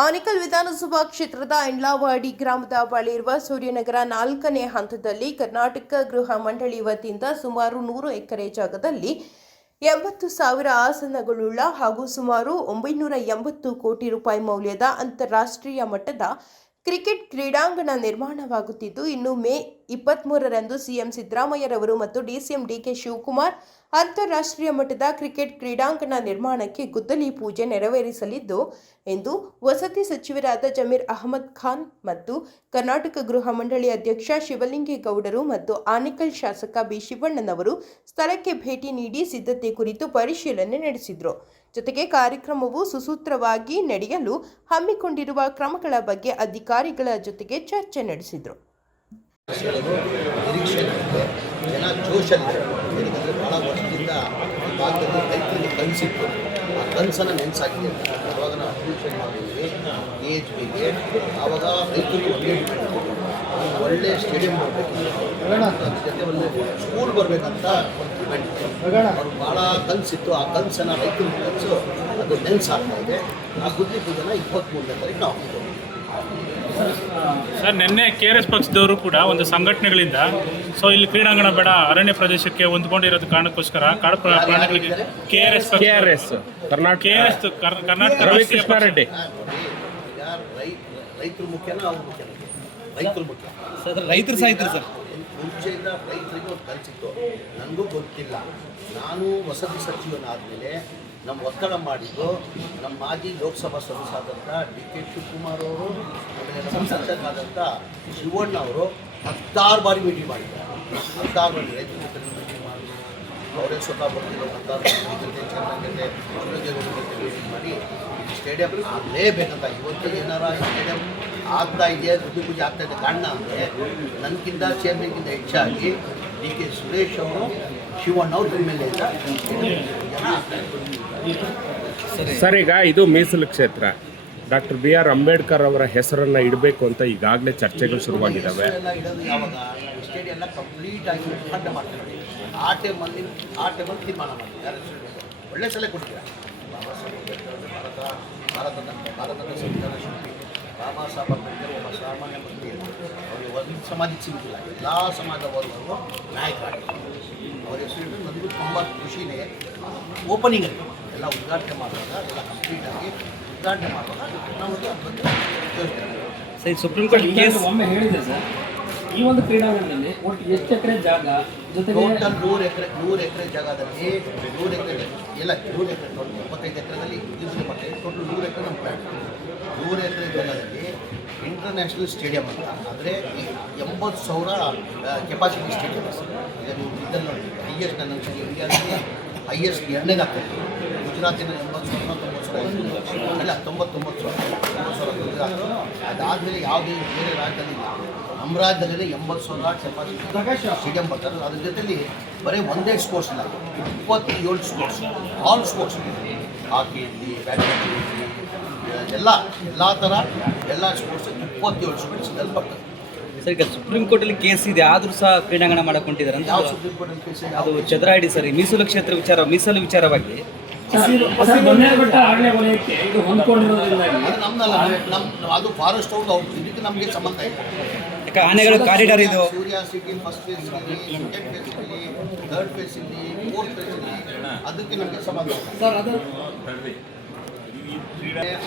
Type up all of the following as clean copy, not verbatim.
ಆನೇಕಲ್ ವಿಧಾನಸಭಾ ಕ್ಷೇತ್ರದ ಇಂಡ್ಲವಾಡಿ ಗ್ರಾಮದ ಬಳಿ ಇರುವ ಸೂರ್ಯನಗರ 4ನೇ ಹಂತದಲ್ಲಿ ಕರ್ನಾಟಕ ಗೃಹ ಮಂಡಳಿ ವತಿಯಿಂದ ಸುಮಾರು 100 ಎಕರೆ ಜಾಗದಲ್ಲಿ 80,000 ಆಸನಗಳುಳ್ಳ ಹಾಗೂ ಸುಮಾರು 980 ಕೋಟಿ ರೂಪಾಯಿ ಮೌಲ್ಯದ ಅಂತಾರಾಷ್ಟ್ರೀಯ ಮಟ್ಟದ ಕ್ರಿಕೆಟ್ ಕ್ರೀಡಾಂಗಣ ನಿರ್ಮಾಣವಾಗುತ್ತಿದ್ದು, ಇನ್ನು ಮೇ 23ರಂದು ಸಿಎಂ ಸಿದ್ದರಾಮಯ್ಯರವರು ಮತ್ತು ಡಿಸಿಎಂ ಡಿಕೆ ಶಿವಕುಮಾರ್ ಅಂತಾರಾಷ್ಟ್ರೀಯ ಮಟ್ಟದ ಕ್ರಿಕೆಟ್ ಕ್ರೀಡಾಂಗಣ ನಿರ್ಮಾಣಕ್ಕೆ ಗುದ್ದಲಿ ಪೂಜೆ ನೆರವೇರಿಸಲಿದ್ದು ಎಂದು ವಸತಿ ಸಚಿವರಾದ ಜಮೀರ್ ಅಹಮದ್ ಖಾನ್ ಮತ್ತು ಕರ್ನಾಟಕ ಗೃಹ ಮಂಡಳಿ ಅಧ್ಯಕ್ಷ ಶಿವಲಿಂಗೇಗೌಡರು ಮತ್ತು ಆನೇಕಲ್ ಶಾಸಕ ಬಿ ಶಿವಣ್ಣನವರು ಸ್ಥಳಕ್ಕೆ ಭೇಟಿ ನೀಡಿ ಸಿದ್ಧತೆ ಕುರಿತು ಪರಿಶೀಲನೆ ನಡೆಸಿದರು. ಜೊತೆಗೆ ಕಾರ್ಯಕ್ರಮವು ಸುಸೂತ್ರವಾಗಿ ನಡೆಯಲು ಹಮ್ಮಿಕೊಂಡಿರುವ ಕ್ರಮಗಳ ಬಗ್ಗೆ ಅಧಿಕಾರಿಗಳ ಜೊತೆಗೆ ಚರ್ಚೆ ನಡೆಸಿದರು. ಜನ ಜೋಶಲ್ಲಿ ಏನಂದರೆ ಭಾಳ ವರ್ಷದಿಂದ ಈ ಭಾಗದಲ್ಲಿ ರೈತರಿಗೆ ಕನಸಿತ್ತು. ಆ ಕನಸನ್ನು ನೆನೆಸಾಗಿದೆ. ಆವಾಗ ನಾವು ಅಡ್ಮಿಷನ್ ಮಾಡಿದ್ವಿ KHBಗೆ. ಆವಾಗ ರೈತರಿಗೆ ಒಳ್ಳೆ ಸ್ಟೇಡಿಯಂ ಮಾಡಬೇಕಿತ್ತು, ಅದ್ರ ಜೊತೆ ಒಂದು ಸ್ಕೂಲ್ ಬರಬೇಕಂತ ಇವೆಂಟ್ ಅವ್ರು ಭಾಳ ಕನಸಿತ್ತು. ಆ ಕನಸನ್ನು ರೈತರ ಕನಸು ಅದು ನೆನೆಸಾಗ್ತಾ ಇದೆ. ಆ ಗುದ್ಲಿ ಪೂಜೆನ 23ನೇ ತಾರೀಕು ನಾವು ಸರ್, ನಿನ್ನೆ KRS ಪಕ್ಷದವರು ಕೂಡ ಒಂದು ಸಂಘಟನೆಗಳಿಂದ ಇಲ್ಲಿ ಕ್ರೀಡಾಂಗಣ ಬೇಡ, ಅರಣ್ಯ ಪ್ರದೇಶಕ್ಕೆ ಹೊಂದ್ಕೊಂಡಿರೋದು ಕಾರಣಕ್ಕೋಸ್ಕರ ಕಾಡು ಪ್ರಾಣಿಗಳಿಗೆ KRS ಕರ್ನಾಟಕ ರವಿ ಕೃಷ್ಣಾರೆಡ್ಡಿ ಈಗ ರೈತರು ಮುಖ್ಯನಾ ಅವ್ರ ಮುಖ್ಯ? ರೈತರು ಮುಖ್ಯ ಸರ್. ರೈತರು ಸಾಯ್ತಾರೆ ಸರ್. ಮುಂಚೆಯಿಂದ ರೈತರಿಗೆ ಒಂದು ಕಲಿಸಿತ್ತು, ನನಗೂ ಗೊತ್ತಿಲ್ಲ. ನಾನು ವಸತಿ ಸಚಿವನಾದಮೇಲೆ ನಮ್ಮ ಒತ್ತಡ ಮಾಡಿದ್ದು ನಮ್ಮ ಮಾಜಿ ಲೋಕಸಭಾ ಸದಸ್ಯರಾದಂಥ DK ಶಿವಕುಮಾರ್ ಅವರು, ಆಮೇಲೆ ನಮ್ಮ ಸಂಸದರಾದಂಥ ಶಿವಣ್ಣ ಅವರು 10 ಬಾರಿ ಮೀಟಿಂಗ್ ಮಾಡಿದ್ದಾರೆ. 10 ಬಾರಿ ರೈತರ ಜೊತೆ ಮೀಟಿಂಗ್ ಮಾಡಿ ಅವರೇ ಸ್ವತಃ ಬರ್ತಿರೋ 10 ಜೊತೆ ಚೆನ್ನಾಗಿದೆ ಮೀಟಿಂಗ್ ಮಾಡಿ ಸ್ಟೇಡಿಯಂ ಆಗಲೇಬೇಕಂತ. ಇವತ್ತು ಏನಾರ ಸ್ಟೇಡಿಯಂ ಆಗ್ತಾ ಇದೆಯಾ, ದುಡ್ಡು ಪೂಜೆ ಆಗ್ತಾ ಇದೆ ಕಾರಣ ಅಂದರೆ ನನಗಿಂತ ಚೇರ್ಮನ್ಗಿಂತ ಹೆಚ್ಚಾಗಿ DK ಸುರೇಶ್ ಅವರು, ಶಿವಣ್ಣ ಅವರು MLA ಇಂದ ಸರ್. ಈಗ ಇದು ಮೀಸಲು ಕ್ಷೇತ್ರ, ಡಾಕ್ಟರ್ BR ಅಂಬೇಡ್ಕರ್ ಅವರ ಹೆಸರನ್ನು ಇಡಬೇಕು ಅಂತ ಈಗಾಗಲೇ ಚರ್ಚೆಗಳು ಶುರುವಾಗಿದ್ದಾವೆ. ಇಡೋದು ಯಾವಾಗ ಸ್ಟೇಡಿಯಂ ಎಲ್ಲ ಕಂಪ್ಲೀಟ್ ಆಗಿ ಉದ್ಘಾಟನೆ ಮಾಡ್ತೀವಿ. ಆ ಟೈಮಲ್ಲಿ ತೀರ್ಮಾನ ಮಾಡ್ತೀವಿ. ಒಳ್ಳೆ ಸಲಹೆ ಕೊಡ್ತೀರಾ. ಬಾಬಾ ಸಾಹೇಬ್ ಅಂಬೇಡ್ಕರ್ ಭಾರತದ ಸಂವಿಧಾನ ಶಿಲ್ಪಿ ಬಾಬಾ ಸಾಹೇಬ್ ಅಂಬೇಡ್ಕರ್ ಒಬ್ಬ ಸಾಮಾನ್ಯ ಮಂತ್ರಿ. ಅವರಿಗೆ ಒಂದು ಸಮಾಜಕ್ಕೆ ಸಿಗುತ್ತಿಲ್ಲ, ಎಲ್ಲ ಸಮಾಜ ವರ್ಗವು ನಾಯಕರಾಗಿದ್ದಾರೆ. ಅವ್ರ ಹೆಸರು ನನಗೂ ತುಂಬ ಖುಷಿನೇ. ಓಪನಿಂಗಲ್ಲಿ ಎಲ್ಲ ಉದ್ಘಾಟನೆ ಮಾಡುವಾಗ ಎಲ್ಲ ಕಂಪ್ಲೀಟಾಗಿ ಉದ್ಘಾಟನೆ ಮಾಡುವಾಗ ನಾವು ಸರ್, ಸುಪ್ರೀಂ ಕೋರ್ಟ್ ಕೇಸ್ ಒಮ್ಮೆ ಹೇಳಿದೆ ಸರ್, ಈ ಒಂದು ಕ್ರೀಡಾಂಗಣದಲ್ಲಿ ಒಟ್ಟು ಎಷ್ಟು ಎಕರೆ ಜಾಗ ಜೊತೆಗೆ ಟೋಟಲ್ 100 ಎಕರೆ ಜಾಗದಲ್ಲಿ 100 ಎಕರೆ ಎಲ್ಲ 100 ಎಕರೆ ಟೋಟಲ್ 25 ಎಕರೆದಲ್ಲಿ ಯೂಸ್ ಮಾಡ್ತೇವೆ. ಟೋಟಲ್ 100 ಎಕರೆ ನಮ್ಮ ಪ್ಲ್ಯಾನ್. 100 ಎಕರೆ ಜಾಗದಲ್ಲಿ ಇಂಟರ್ನ್ಯಾಷನಲ್ ಸ್ಟೇಡಿಯಂ ಅಂತ ಅಂದರೆ 80,000 ಕೆಪಾಸಿಟಿ ಸ್ಟೇಡಿಯಂ. ಈಗ ನೀವು ಇದನ್ನು ನೋಡಿ, ಹೈಯೆಸ್ಟ್ ನನ್ನ ಇಂಡಿಯಾದಲ್ಲಿ ಹೈಯೆಸ್ಟ್ 2ನೇದಾಗ್ತದೆ. ಗುಜರಾತಿನ 80,000 ಇಲ್ಲ 99,000 ಅದಾದಮೇಲೆ ಯಾವುದೇ ಬೇರೆ ರಾಜ್ಯದಲ್ಲಿ ನಮ್ಮ ರಾಜ್ಯದಲ್ಲಿ 80,000 ಕೆಪಾಸಿಟಿ ಸ್ಟೇಡಿಯಂ ಬರ್ತಾರೆ. ಅದ್ರ ಜೊತೆಲಿ ಬರೀ ಒಂದೇ ಸ್ಪೋರ್ಟ್ಸ್ ಇಲ್ಲ, 27 ಸ್ಪೋರ್ಟ್ಸ್, ಆಲ್ ಸ್ಪೋರ್ಟ್ಸ್, ಹಾಕಿಯಲ್ಲಿ, ಬ್ಯಾಡ್ಮಿಂಟನ್, ಎಲ್ಲ ಥರ ಎಲ್ಲ ಸ್ಪೋರ್ಟ್ಸ್ 27 ಸ್ಪೋರ್ಟ್ಸ್ನಲ್ಲಿ ಬರ್ತದೆ. ಸರ್, ಈಗ ಸುಪ್ರೀಂ ಕೋರ್ಟಲ್ಲಿ ಕೇಸ್ ಇದೆ, ಆದರೂ ಸಹ ಕ್ರೀಡಾಂಗಣ ಮಾಡಕ್ಕೆ ಹೊಂಟಿದ್ದಾರೆ ಅಂತ. ಯಾವ ಸುಪ್ರೀಂ ಕೋರ್ಟಲ್ಲಿ ಕೇಸ್? ಅದು ಚದರಾಡಿ ಸರ್, ಮೀಸಲು ಕ್ಷೇತ್ರ ಮೀಸಲು ವಿಚಾರವಾಗಿ ಬನ್ನೇರುಘಟ್ಟ ಅರಣ್ಯ ವಲಯಕ್ಕೆ ಇದು ಹೊಂದ್ಕೊಂಡಿರೋದ್ರಿಂದಾಗಿ ಅದು ನಮ್ದಲ್ಲ, ಅದು ಫಾರೆಸ್ಟ್ ಹೌದು. ಇದಕ್ಕೆ ನಮಗೆ ಸಂಬಂಧ ಇಲ್ಲ. ಯಾಕೆ ಆನೆಗಳ ಕಾರಿಡಾರ್ ಇದು ಸೂರ್ಯ ಸಿಟಿ ಫಸ್ಟ್ ಫೇಸ್ ಇಲ್ಲಿ, ಸೆಕೆಂಡ್ ಫೇಸ್ ಇಲ್ಲಿ, ಥರ್ಡ್ ಫೇಸ್ ಇಲ್ಲಿ, ಫೋರ್ತ್ ಫೇಸ್ ಇಲ್ಲಿ, ಅದಕ್ಕೆ ನಮಗೆ ಸಂಬಂಧ ಇಲ್ಲ ಸರ್. ಅದು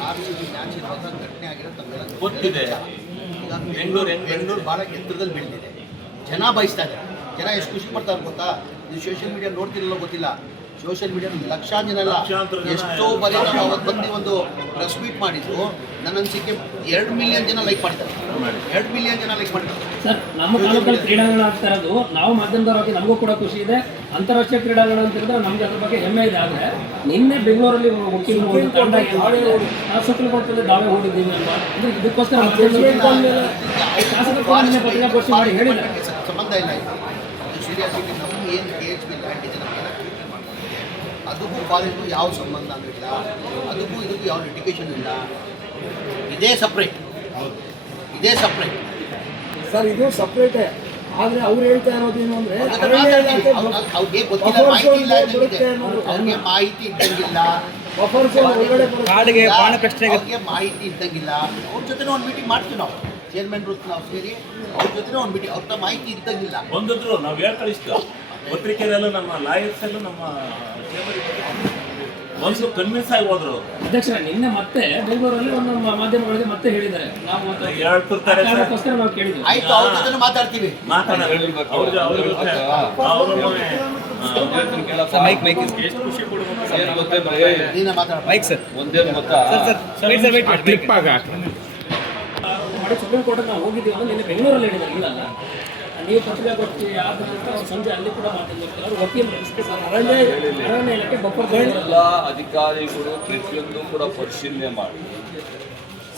RCB ಮ್ಯಾಚ್ ಇರುವಾಗ ಘಟನೆ ಆಗಿರೋದು ನಮಗೆಲ್ಲ ಗೊತ್ತಿದೆ. ಈಗ ಬೆಂಗಳೂರು ಭಾಳ ಎತ್ತರದಲ್ಲಿ ಬೆಳೆದಿದೆ. ಜನ ಬಯಸ್ತಾ ಇದ್ದಾರೆ. ಜನ ಎಷ್ಟು ಖುಷಿ ಪಡ್ತಾರೆ ಗೊತ್ತಾ? ಇದು ಸೋಷಿಯಲ್ ಮೀಡಿಯಾ ನೋಡ್ತಿರಲ್ಲ ಗೊತ್ತಿಲ್ಲ. ಸೋಷಿಯಲ್ ಮೀಡಿಯಾದಲ್ಲಿ ಲಕ್ಷಾಂತರ ಜನ ಎಲ್ಲ ಎಷ್ಟೋ ಬಾರಿ ನಾವು ಅವತ್ತು ಬಂದು ಒಂದು ಪ್ರೆಸ್ ಮೀಟ್ ಮಾಡಿದ್ದು, ನನ್ನ ಅನಿಸಿಕೆ 2 ಮಿಲಿಯನ್ ಜನ ಲೈಕ್ ಮಾಡಿದ್ದಾರೆ. 2 ಮಿಲಿಯನ್ ಜನ ಲೈಕ್ ಮಾಡಿದ್ದಾರೆ. ಸರ್, ನಮ್ಮ ತಾಲೂಕಲ್ಲಿ ಕ್ರೀಡಾಂಗಣ ಆಗ್ತಾ ಇರೋದು ನಾವು ಮಾಧ್ಯಮದವರಾಗಿ ನಮಗೂ ಕೂಡ ಖುಷಿ ಇದೆ. ಅಂತಾರಾಷ್ಟ್ರೀಯ ಕ್ರೀಡಾಂಗಣ ಅಂತ ಹೇಳಿದ್ರೆ ನಮಗೆ ಅದ್ರ ಬಗ್ಗೆ ಹೆಮ್ಮೆ ಇದೆ. ಆದರೆ ನಿನ್ನೆ ಬೆಂಗಳೂರಲ್ಲಿ ಸುಪ್ರೀಂ ಕೋರ್ಟಲ್ಲಿ ದಾವೆ ಹೂಡಿದ್ದೀವಿ ಅಲ್ವಾ? ಅಂದರೆ ಇದಕ್ಕೋಸ್ಕರ ಪತ್ರಿಕಾಗೋಷ್ಠಿ ಮಾಡಿ ಹೇಳಿದ್ದಾರೆ. ಸಂಬಂಧ ಇಲ್ಲ. ಸೂರ್ಯ ಸಿಟಿ ನಮ್ಗೆ ಏನು KHB ಲ್ಯಾಂಡ್ ಇದೆ ನಮಗೆಲ್ಲ ಕ್ಲಿಯರ್ ಮಾಡ್ತಾರೆ. ಅದಕ್ಕೂ ಕಾಲೇಜು ಯಾವ ಸಂಬಂಧನೂ ಇಲ್ಲ, ಅದಕ್ಕೂ ಇದಕ್ಕೂ ಯಾವ ಲಿಟಿಗೇಷನ್ ಇಲ್ಲ. ಇದೇ ಸಪ್ರೇಟ್ ಸರ್. ಇದು ಸಪ್ರೇಟೇ. ಆದ್ರೆ ಅವ್ರು ಹೇಳ್ತಾ ಇರೋದೇನು ಅಂದ್ರೆ ಅರಣ್ಯ ಇಲಾಖೆ ಅವ್ರಿಗೆ ಗೊತ್ತಿಲ್ಲ, ಮಾಹಿತಿ ಇಲ್ಲ ಇದ್ದಂಗಿದೆ. ಅವ್ರಿಗೆ ಮಾಹಿತಿ ಇದ್ದಂಗಿಲ್ಲ, ಬಫರ್ ಝೋನ್ ಒಳಗಡೆ ಬರುತ್ತೆ. ಕಾಡಿಗೆ ಪ್ರಾಣ ಪ್ರಶ್ನೆಗೆ ಅವ್ರಿಗೆ ಮಾಹಿತಿ ಇದ್ದಂಗಿಲ್ಲ. ಅವ್ರ ಜೊತೆ ಒಂದು ಮೀಟಿಂಗ್ ಮಾಡ್ತೀವಿ ನಾವು, ಚೇರ್ಮನ್ ನಾವು ಸೇರಿ ಅವ್ರ ಜೊತೆ ಒಂದು ಮೀಟಿಂಗ್, ಅವ್ರ ಮಾಹಿತಿ ಇದ್ದಂಗಿಲ್ಲ. ಬಂದಿದ್ರು ನಾವು ಹೇಳಿ ಕಳಿಸ್ತೀವಿ. ಪತ್ರಿಕೆಯಲ್ಲೂ ನಮ್ಮ ಲಾಯರ್ಸಲ್ಲೂ ನಮ್ಮ ಒಂದು ಕನ್ವಿನ್ಸ್ ಆಗಿ ಹೋದ್ರು. ಅಧ್ಯಕ್ಷರ ನಿನ್ನೆ ಮತ್ತೆ ಬೆಂಗಳೂರಲ್ಲಿ ಒಂದು ಮಾಧ್ಯಮಗಳಿಗೆ ಮತ್ತೆ ಹೇಳಿದ್ದಾರೆ, ನಾವು ಹೇಳ್ತಿರ್ತಾರೆ ಸರ್. ಅದಕ್ಕೋಸ್ಕರ ನಾವು ಕೇಳಿದ್ವಿ. ಆಯ್ತು, ಅವ್ರ ಜೊತೆ ಮಾತಾಡ್ತೀವಿ. ಮೈಕ್ ಮೈಕ್ ನೀನೇ ಮಾತಾಡ. ಮೈಕ್ ಸರ್ ಒಂದೇನು ಗೊತ್ತಾ ಸರ್ ಕ್ಲಿಪ್ ಆಗ ಮಾಡಿ ಸುಪ್ರೀಂ ಕೋರ್ಟ್ ನಾವು ಹೋಗಿದ್ದೀವಿ ಅಂದ್ರೆ ನಿನ್ನೆ ಬೆಂಗಳೂರಲ್ಲಿ ಹೇಳಿದ್ದಾರೆ, ಇಲ್ಲ ನೀವು ಪತ್ರಿಕಾಗೋಷ್ಠಿ ಆದ ನಂತರ ಅವ್ರು ಸಂಜೆ ಅಲ್ಲಿ ಕೂಡ ಮಾತಾಡ್ತಾರೆ. ಅವರು ವಕೀಲರು ಅರಣ್ಯ ಇಲಾಖೆ ಬಫರ್ ಝೋನ್ ಎಲ್ಲ ಅಧಿಕಾರಿಗಳು ಪ್ರತಿಯೊಂದು ಕೂಡ ಪರಿಶೀಲನೆ ಮಾಡಿ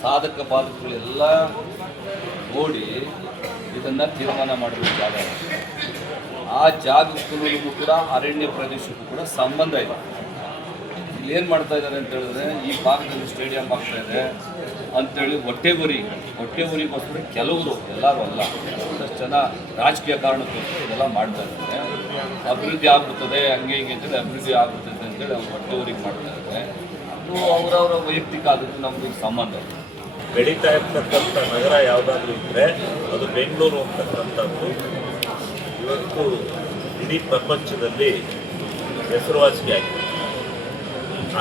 ಸಾಧಕ ಬಾಧಕಗಳೆಲ್ಲ ನೋಡಿ ಇದನ್ನು ತೀರ್ಮಾನ ಮಾಡಬೇಕು. ಜಾಗ ಆ ಜಾಗಕ್ಕೂ ಕೂಡ ಅರಣ್ಯ ಪ್ರದೇಶಕ್ಕೂ ಕೂಡ ಸಂಬಂಧ ಇದೆ. ಇಲ್ಲಿ ಏನು ಮಾಡ್ತಾ ಇದ್ದಾರೆ ಅಂತ ಹೇಳಿದ್ರೆ, ಈ ಭಾಗದಲ್ಲಿ ಸ್ಟೇಡಿಯಂ ಆಗ್ತಾ ಇದೆ ಅಂತೇಳಿ ಹೊಟ್ಟೆಗುರಿಗೋಸ್ಕರ ಕೆಲವರು, ಎಲ್ಲರೂ ಅಲ್ಲ, ಒಂದಷ್ಟು ಜನ ರಾಜಕೀಯ ಕಾರಣಕ್ಕೋಸ್ಕರ ಇದೆಲ್ಲ ಮಾಡ್ತಾ ಇದ್ದಾರೆ. ಅಭಿವೃದ್ಧಿ ಆಗ್ಬಿಡ್ತದೆ ಹಂಗೆ ಹಿಂಗೆ ಅಂತೇಳಿ ಅಭಿವೃದ್ಧಿ ಆಗ್ಬಿಡ್ತದೆ ಅಂತೇಳಿ ಅವ್ರು ಹೊಟ್ಟೆಗುರಿಗೆ ಮಾಡ್ತಾ ಇದ್ದಾರೆ. ಅದು ಅವರವರ ವೈಯಕ್ತಿಕ ಆದದ್ದು ನಮಗೆ ಸಂಬಂಧ. ಬೆಳೀತಾ ಇರ್ತಕ್ಕಂಥ ನಗರ ಯಾವುದಾದ್ರೂ ಇದ್ದರೆ ಅದು ಬೆಂಗಳೂರು ಅಂತಕ್ಕಂಥದ್ದು ಇವತ್ತು ಇಡೀ ಪ್ರಪಂಚದಲ್ಲಿ ಹೆಸರುವಾಸಿಯಾಗಿದೆ.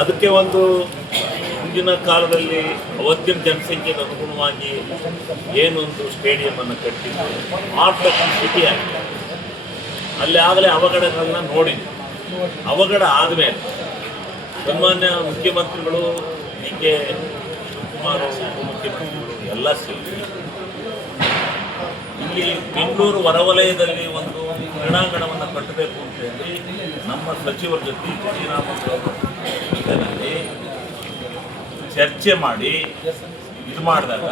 ಅದಕ್ಕೆ ಒಂದು ಹಿಂದಿನ ಕಾಲದಲ್ಲಿ ಅವತ್ತಿನ ಜನಸಂಖ್ಯೆಗೆ ಅನುಗುಣವಾಗಿ ಏನೊಂದು ಸ್ಟೇಡಿಯಮನ್ನು ಕಟ್ಟಿದ್ದು ಆರ್ಥಿಕ ಸಿಟಿ ಆಗಿದೆ. ಅಲ್ಲಿ ಆಗಲೇ ಅವಘಡಗಳನ್ನ ನೋಡಿದ್ವಿ. ಅವಘಡ ಆದಮೇಲೆ ಸನ್ಮಾನ್ಯ ಮುಖ್ಯಮಂತ್ರಿಗಳು ಡಿ.ಕೆ. ಶಿವಕುಮಾರ್ ಉಪಮುಖ್ಯಮಂತ್ರಿಗಳು ಎಲ್ಲ ಸೇರಿ ಇಲ್ಲಿ ಬೆಂಗಳೂರು ಹೊರವಲಯದಲ್ಲಿ ಒಂದು ಕ್ರೀಡಾಂಗಣವನ್ನು ಕಟ್ಟಬೇಕು ಅಂತ ಹೇಳಿ ನಮ್ಮ ಸಚಿವರ ಜೊತೆ ಶ್ರೀರಾಮುಲು ಚರ್ಚೆ ಮಾಡಿ ಇದು ಮಾಡಿದಾಗ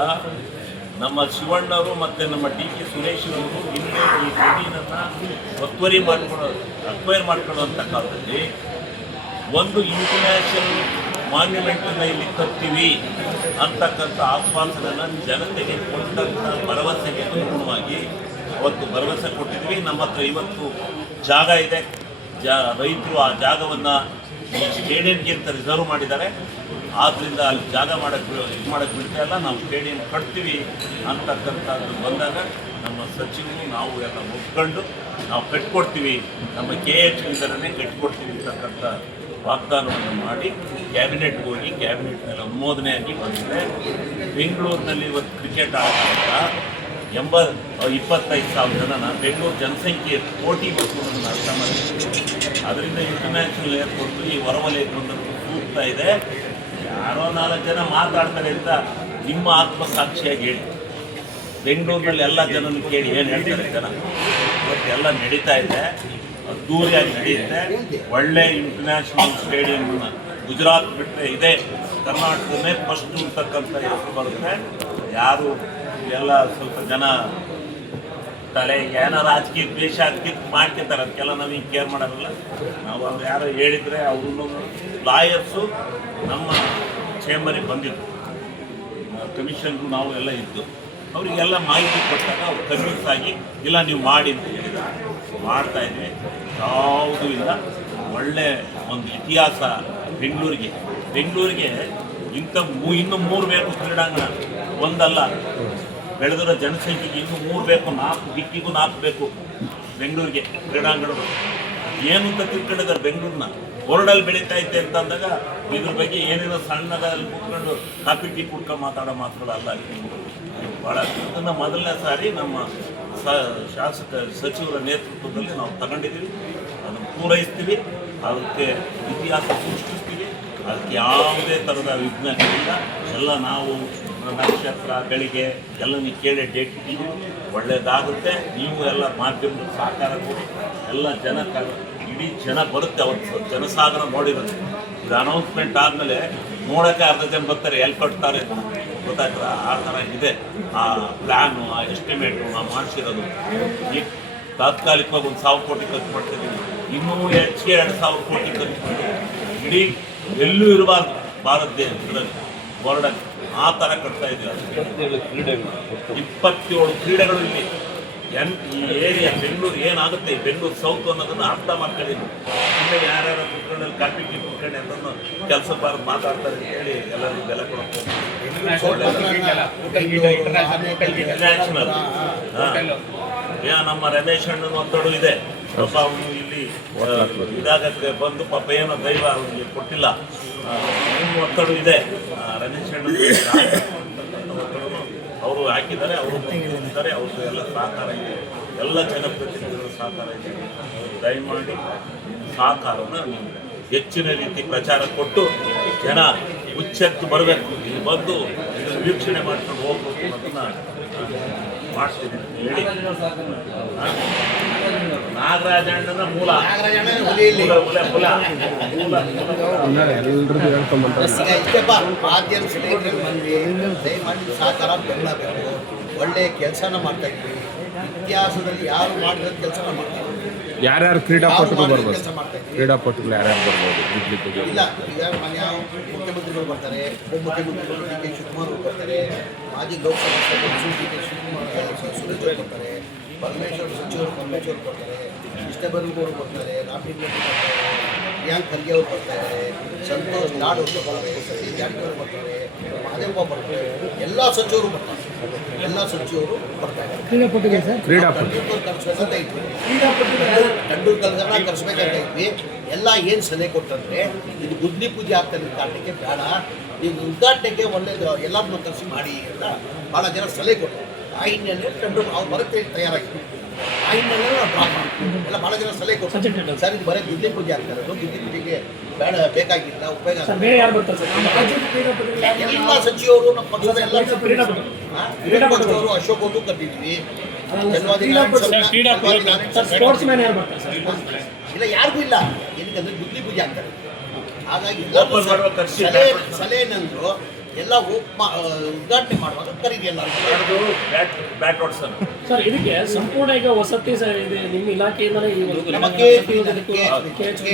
ನಮ್ಮ ಶಿವಣ್ಣವರು ಮತ್ತು ನಮ್ಮ ಡಿ.ಕೆ. ಸುರೇಶ್ ಅವರು ಇನ್ನೂ ಈ ಜಮೀನನ್ನು ಅಕ್ವೈರ್ ಮಾಡ್ಕೊಳ್ಳುವಂಥ ಕಾಲದಲ್ಲಿ ಒಂದು ಇಂಟರ್ನ್ಯಾಷನಲ್ ಮಾನ್ಯುಮೆಂಟನ್ನು ಇಲ್ಲಿ ಕಟ್ತೀವಿ ಅಂತಕ್ಕಂಥ ಆಶ್ವಾಸನೆಯನ್ನು ಜನತೆಗೆ ಕೊಟ್ಟಂಥ ಭರವಸೆಗೆ ಅನುಗುಣವಾಗಿ ಅವತ್ತು ಭರವಸೆ ಕೊಟ್ಟಿದ್ವಿ. ನಮ್ಮ ಹತ್ರ ಇವತ್ತು ಜಾಗ ಇದೆ. ರೈತರು ಆ ಜಾಗವನ್ನು ಈ ಸ್ಟೇಡಿಯಂಗೆ ಅಂತ ರಿಸರ್ವ್ ಮಾಡಿದ್ದಾರೆ. ಆದ್ದರಿಂದ ಅಲ್ಲಿ ಜಾಗ ಮಾಡಕ್ಕೆ ಬಿಡ್ತಾ ಇಲ್ಲ, ನಾವು ಸ್ಟೇಡಿಯಂ ಕಟ್ತೀವಿ ಅಂತಕ್ಕಂಥದ್ದು ಬಂದಾಗ ನಮ್ಮ ಸಚಿವರು ನಾವು ಎಲ್ಲ ಒಪ್ಕೊಂಡು ನಾವು ಕಟ್ಕೊಡ್ತೀವಿ, ನಮ್ಮ KH ಕಟ್ಕೊಡ್ತೀವಿ ಅಂತಕ್ಕಂಥ ವಾಗ್ದಾನವನ್ನು ಮಾಡಿ ಕ್ಯಾಬಿನೆಟ್ಗೆ ಹೋಗಿ ಕ್ಯಾಬಿನೆಟ್ನಲ್ಲಿ ಅನುಮೋದನೆಯಾಗಿ ಬಂದಿದೆ. ಬೆಂಗಳೂರಿನಲ್ಲಿ ಇವತ್ತು ಕ್ರಿಕೆಟ್ ಆಡ್ತಾ 25,000 ಜನ, ಬೆಂಗಳೂರು ಜನಸಂಖ್ಯೆ ಕೋಟಿ ಮಕ್ಕಳನ್ನು ಅರ್ಥ ಮಾಡ್ತೀವಿ. ಅದರಿಂದ ಇಂಟರ್ನ್ಯಾಷನಲ್ ಏರ್ಪೋರ್ಟ್ ಈ ಹೊರವಲಯಕ್ಕೆ ಬಂದದ್ದು ಸೂಕ್ತ ಇದೆ. ಯಾರೋ 4 ಜನ ಮಾತಾಡ್ತಾರೆ ಅಂತ ನಿಮ್ಮ ಆತ್ಮಸಾಕ್ಷಿಯಾಗಿ ಹೇಳಿ, ಬೆಂಗಳೂರಿನಲ್ಲಿ ಎಲ್ಲ ಜನನು ಕೇಳಿ ಏನು ಹೇಳ್ತಾರೆ ಜನ. ಇವತ್ತು ಎಲ್ಲ ನಡೀತಾ ಇದೆ, ಅದ್ದೂರಿಯಾಗಿ ನಡೆಯುತ್ತೆ. ಒಳ್ಳೆ ಇಂಟರ್ನ್ಯಾಷನಲ್ ಸ್ಟೇಡಿಯಂನ ಗುಜರಾತ್ ಬಿಟ್ಟರೆ ಇದೆ ಕರ್ನಾಟಕದಲ್ಲೇ ಫಸ್ಟ್ ಅಂತಕ್ಕಂಥ ಹೆಸರು ಬರುತ್ತೆ. ಯಾರು ಎಲ್ಲ ಸ್ವಲ್ಪ ಜನ ತಲೆ ಏನೋ ರಾಜಕೀಯ ದ್ವೇಷ ಅದಕ್ಕೆ ಮಾಡ್ಕೊತಾರೆ, ಅದಕ್ಕೆಲ್ಲ ನಾವು ಈಗ ಕೇರ್ ಮಾಡೋಲ್ಲ. ನಾವು ಅವ್ರು ಯಾರೋ ಹೇಳಿದರೆ ಅವ್ರನ್ನೂ ಲಾಯರ್ಸು ನಮ್ಮ ಚೇಂಬರಿಗೆ ಬಂದಿದ್ದು, ಕಮಿಷನ್ರು ನಾವು ಎಲ್ಲ ಇದ್ದು ಅವರಿಗೆಲ್ಲ ಮಾಹಿತಿ ಕೊಟ್ಟಾಗ ಅವ್ರು ಕನ್ವಿನ್ಸ್ ಆಗಿ ಇಲ್ಲ ನೀವು ಮಾಡಿ ಅಂತ ಹೇಳಿದ್ದಾರೆ. ಮಾಡ್ತಾಯಿದ್ವಿ, ಯಾವುದೂ ಇಲ್ಲ. ಒಳ್ಳೆ ಒಂದು ಇತಿಹಾಸ ಬೆಂಗಳೂರಿಗೆ ಇಂಥ ಇನ್ನೂ 3 ಬೇಕು ಕ್ರೀಡಾಂಗಣ, ಒಂದಲ್ಲ. ಬೆಳೆದಿರೋ ಜನಸಂಖ್ಯೆಗೆ ಇನ್ನೂ 3 ಬೇಕು, 4 ದಿಕ್ಕಿಗೂ 4 ಬೇಕು ಬೆಂಗಳೂರಿಗೆ ಕ್ರೀಡಾಂಗಣಗಳು. ಏನು ಅಂತ ತಿಳ್ಕೊಂಡಿದ್ದಾರೆ ಬೆಂಗಳೂರನ್ನ. ಬೋರ್ಡಲ್ಲಿ ಬೆಳೀತಾ ಐತೆ ಅಂತ ಅಂದಾಗ ಇದ್ರ ಬಗ್ಗೆ ಏನೇನೋ ಸಣ್ಣದಲ್ಲಿ ಕೂತ್ಕೊಂಡು ಕಾಫಿ ಟೀ ಕುಡ್ಕೊಂಡು ಮಾತಾಡೋ ಮಾತುಗಳಲ್ಲ. ಭಾಳ ಅದನ್ನು ಮೊದಲನೇ ಸಾರಿ ನಮ್ಮ ಶಾಸಕ ಸಚಿವರ ನೇತೃತ್ವದಲ್ಲಿ ನಾವು ತಗೊಂಡಿದ್ದೀವಿ, ಅದನ್ನು ಪೂರೈಸ್ತೀವಿ, ಅದಕ್ಕೆ ಇತಿಹಾಸ ಸೃಷ್ಟಿಸ್ತೀವಿ. ಅದಕ್ಕೆ ಯಾವುದೇ ಥರದ ವಿಘ್ನ ಇಲ್ಲ. ಎಲ್ಲ ನಾವು ನಕ್ಷತ್ರ ಗಳಿಗೆ ಎಲ್ಲ ನೀವು ಕೇಳಿ ಡೇಟ್ ಇದ್ದೀವಿ, ಒಳ್ಳೆಯದಾಗುತ್ತೆ. ನೀವು ಎಲ್ಲ ಮಾಧ್ಯಮದ ಸಹಕಾರ ಕೊಡಿ, ಎಲ್ಲ ಇಡೀ ಜನ ಬರುತ್ತೆ. ಅವತ್ತು ಜನಸಾಗರ ನೋಡಿರುತ್ತೆ. ಇದು ಅನೌನ್ಸ್ಮೆಂಟ್ ಆದಮೇಲೆ ನೋಡೋಕ್ಕೆ ಅರ್ಧ ಜನ ಬರ್ತಾರೆ, ಎಲ್ಲಿ ಕಟ್ತಾರೆ ಗೊತ್ತಾಗ್ತದೆ. ಆ ಥರ ಇದೆ ಆ ಪ್ಲ್ಯಾನು, ಆ ಎಸ್ಟಿಮೇಟು ನಾವು ಮಾಡಿಸಿರೋದು. ಈಗ ತಾತ್ಕಾಲಿಕವಾಗಿ 1,000 ಕೋಟಿ ಖರ್ಚು ಮಾಡ್ತಿದ್ದೀವಿ, ಇನ್ನೂ ಹೆಚ್ಚಿಗೆ 2,000 ಕೋಟಿ ಖರ್ಚು ಮಾಡಿ ಇಡೀ ಎಲ್ಲೂ ಇರಬಾರ್ದು ಭಾರತ ದೇಶದಲ್ಲಿ ವರ್ಲ್ಡಲ್ಲಿ ಆ ಥರ ಕಟ್ತಾ ಇದ್ದೀವಿ. 27 ಕ್ರೀಡೆಗಳು ಇಲ್ಲಿ ಈ ಏರಿಯಾ ಬೆಂಗಳೂರು ಏನಾಗುತ್ತೆ ಈ ಬೆಂಗಳೂರು ಸೌತ್ ಅನ್ನೋದನ್ನು ಅರ್ಥ ಮಾಡ್ಕೊಂಡಿದ್ದು ಸುಮ್ಮನೆ ಯಾರ್ಯಾರು ಕುತ್ಕೊಂಡಲ್ಲಿ ಕಾಪಿ ಕುತ್ಕೊಂಡು ಅದನ್ನು ಕೆಲಸ ಬಾರ ಮಾತಾಡ್ತಾರೆ ಅಂತ ಹೇಳಿ ಎಲ್ಲರಿಗೂ ಬೆಲೆ ಕೊಡೋದು ನಮ್ಮ ರಮೇಶ್ ಅಣ್ಣನ ಒತ್ತಡ ಇದೆ ಪಾಪ ಅವನು ಇಲ್ಲಿ ಇದಾಗಕ್ಕೆ ಬಂದು ಪಾಪ ಏನೋ ದೈವ ಅವನಿಗೆ ಕೊಟ್ಟಿಲ್ಲ ಅವನು ಒತ್ತಡ ಇದೆ ರಮೇಶ್ ಅಣ್ಣ ಒತ್ತಡನು ಅವರು ಹಾಕಿದ್ದಾರೆ ಅವರು ಬಂದಿದ್ದಾರೆ ಅವ್ರದ್ದು ಎಲ್ಲ ಸಹಕಾರ ಇದೆ ಎಲ್ಲ ಜನಪ್ರತಿನಿಧಿಗಳ ಸಹಕಾರ ಇದೆ ದಯಮಾಡಿ ಸಹಕಾರವನ್ನು ಹೆಚ್ಚಿನ ರೀತಿ ಪ್ರಚಾರ ಕೊಟ್ಟು ಜನ ಉಚ್ಚೆತ್ತು ಬರಬೇಕು ಇಲ್ಲಿ ಬಂದು ಇದನ್ನು ವೀಕ್ಷಣೆ ಮಾಡ್ಕೊಂಡು ಹೋಗ್ಬೇಕು ಅನ್ನೋದನ್ನ ಮಾಡ್ತಿದ್ದೀನಿ ಹೇಳಿ ನಾಗರಾಜಣ್ಣನ ಮೂಲ ಮೂಲ ಎಲ್ರಿಗೂ ಹೇಳ್ಕೊಂಬಂತ ಮಾಧ್ಯಮ ಸ್ನೇಹಿತರು ಬಂದು ದಯಮಾಡಿ ಸಹಕಾರ ಬೆಂಬಲಬೇಕು ಒಳ್ಳೆಯ ಕೆಲಸನ ಮಾಡ್ತಾ ಇದ್ವಿ ಇತಿಹಾಸದಲ್ಲಿ ಯಾರು ಮಾಡಿದ ಕೆಲಸನ ಮಾಡ್ತಾ ಇದ್ವಿ ಯಾರ್ಯಾರು ಕ್ರೀಡಾಪಟುಗಳು ಬರ್ಬೋದು ಕೆಲಸ ಮಾಡ್ತಾ ಇದ್ವಿ ಕ್ರೀಡಾಪಟುಗಳು ಯಾರ್ಯಾರು ಬರ್ಬೋದು ಇಡ್ಲಿ ಪೂಜೆ ಇಲ್ಲ ಈಗ ಮನೆ ಮುಖ್ಯಮಂತ್ರಿಗಳು ಬರ್ತಾರೆ ಉಪಮುಖ್ಯಮಂತ್ರಿಗಳು ಡಿ ಕೆ ಶಿವಕುಮಾರ್ ಅವರು ಬರ್ತಾರೆ ಮಾಜಿ ಲೋಕಸಭಾ ಸದಸ್ಯರು ಡಿ ಕೆ ಶಿವಕುಮಾರ್ ಸುರೇಶ್ ಅವರು ಬರ್ತಾರೆ ಪರಮೇಶ್ವರ್ ಸಚಿವರು ಪರಮೇಶ್ವರ್ ಬರ್ತಾರೆ ಕೃಷ್ಣಬೈರೇಗೌಡರು ಬರ್ತಾರೆ ರಾಮಲಿಂಗ ಬರ್ತಾರೆ ಪ್ರಿಯಾಂಕ್ ಖರ್ಗೆ ಅವರು ಬರ್ತಾ ಇದ್ದಾರೆ ಸಂತೋಷ್ ಲಾಡ್ ಅವರು ಬರ್ತಾರೆ ಸತೀಶ್ ಜಾರಕಿಹೊಳಿ ಬರ್ತಾರೆ ಮಹದೇವಪ್ಪ ಬರ್ತಾರೆ ಎಲ್ಲ ಸಚಿವರು ಬರ್ತಾರೆ ಎಲ್ಲ ಸಚಿವರು ಬರ್ತಾ ಇದ್ದಾರೆ ಕ್ರೀಡಾಪಟುಗೆ ಸರ್ ಕ್ರೀಡಾಪಟು ಕರ್ಸ್ಬೇಕಂತ ಇದ್ವಿ ಗಂಡೂರು ಕಲ್ಗನ್ನ ಕರ್ಸ್ಬೇಕಂತ ಇದ್ವಿ ಎಲ್ಲ ಏನು ಸಲಹೆ ಕೊಟ್ಟಂದ್ರೆ ಇದು ಬುದ್ಧಿ ಪೂಜೆ ಆಗ್ತದೆ ಕಾರಣಕ್ಕೆ ಬೇಡ ನೀವು ಉದ್ಘಾಟನೆಗೆ ಒಳ್ಳೇದು ಎಲ್ಲರನ್ನೂ ಕರೆಸಿ ಮಾಡಿ ಅಂತ ಭಾಳ ಜನ ಸಲಹೆ ಕೊಟ್ಟರು ಆ ಹಿನ್ನೆಲೆ ಗಂಡೂರು ಅವ್ರು ಬರೋಕ್ಕೆ ತಯಾರಾಗಿತ್ತು ಆ ಹಿನ್ನೆಲೆ ನಾವು ಡ್ರಾಪ್ ಮಾಡ್ತೀವಿ ಎಲ್ಲ ಭಾಳ ಜನ ಸಲಹೆ ಕೊಟ್ಟರು ಸರ್ ಇದು ಬರೀ ಬುದ್ಧಿ ಪೂಜೆ ಆಗ್ತಾರೆ ಬುದ್ಧಿ ಪೂಜೆಗೆ ಬೇಡ ಬೇಕಾಗಿಲ್ಲ ಉಪಯೋಗ ಸರ್ ಬೇರೆ ಯಾರು ಬರ್ತಾರೆ ಸರ್ ರಾಜ್ಯದ ಕ್ರೀಡಾಪಟುಗಳು ಎಲ್ಲ ಸಚಿವರು ನಮ್ಮ ಪಕ್ಷದ ಎಲ್ಲ ಕ್ರೀಡಾಪಟು ಅವರು ಅಶೋಕ್ ಅವರು ಕರೆದಿದ್ವಿ ಸರ್ ಸ್ಪೋರ್ಟ್ಸ್ ಮ್ಯಾನ್ ಯಾರು ಬರ್ತಾರೆ ಸರ್ ಇಲ್ಲ ಯಾರಿಗೂ ಇಲ್ಲ ಏನಕ್ಕಂದ್ರೆ ಬುದ್ಧಿ ಪೂಜೆ ಆಗ್ತಾರೆ ಹಾಗಾಗಿ ಓಪನ್ ಮಾಡುವ ಖರ್ಚು ಸಲಹೆ ನಂದ್ರು ಎಲ್ಲ ಉದ್ಘಾಟನೆ ಮಾಡುವಾಗ ಕರೀರಿ ಎಲ್ಲರೂ ಬ್ಯಾಟ್ ಓಡಿಸೋಣ ಸರ್ ಇದಕ್ಕೆ ಸಂಪೂರ್ಣ ಈಗ ವಸತಿ ಸರ್ ಇದೆ ನಿಮ್ಮ ಇಲಾಖೆಯಿಂದಲೇ ಈ ಒಂದು ನಮ್ಮ KHP KHP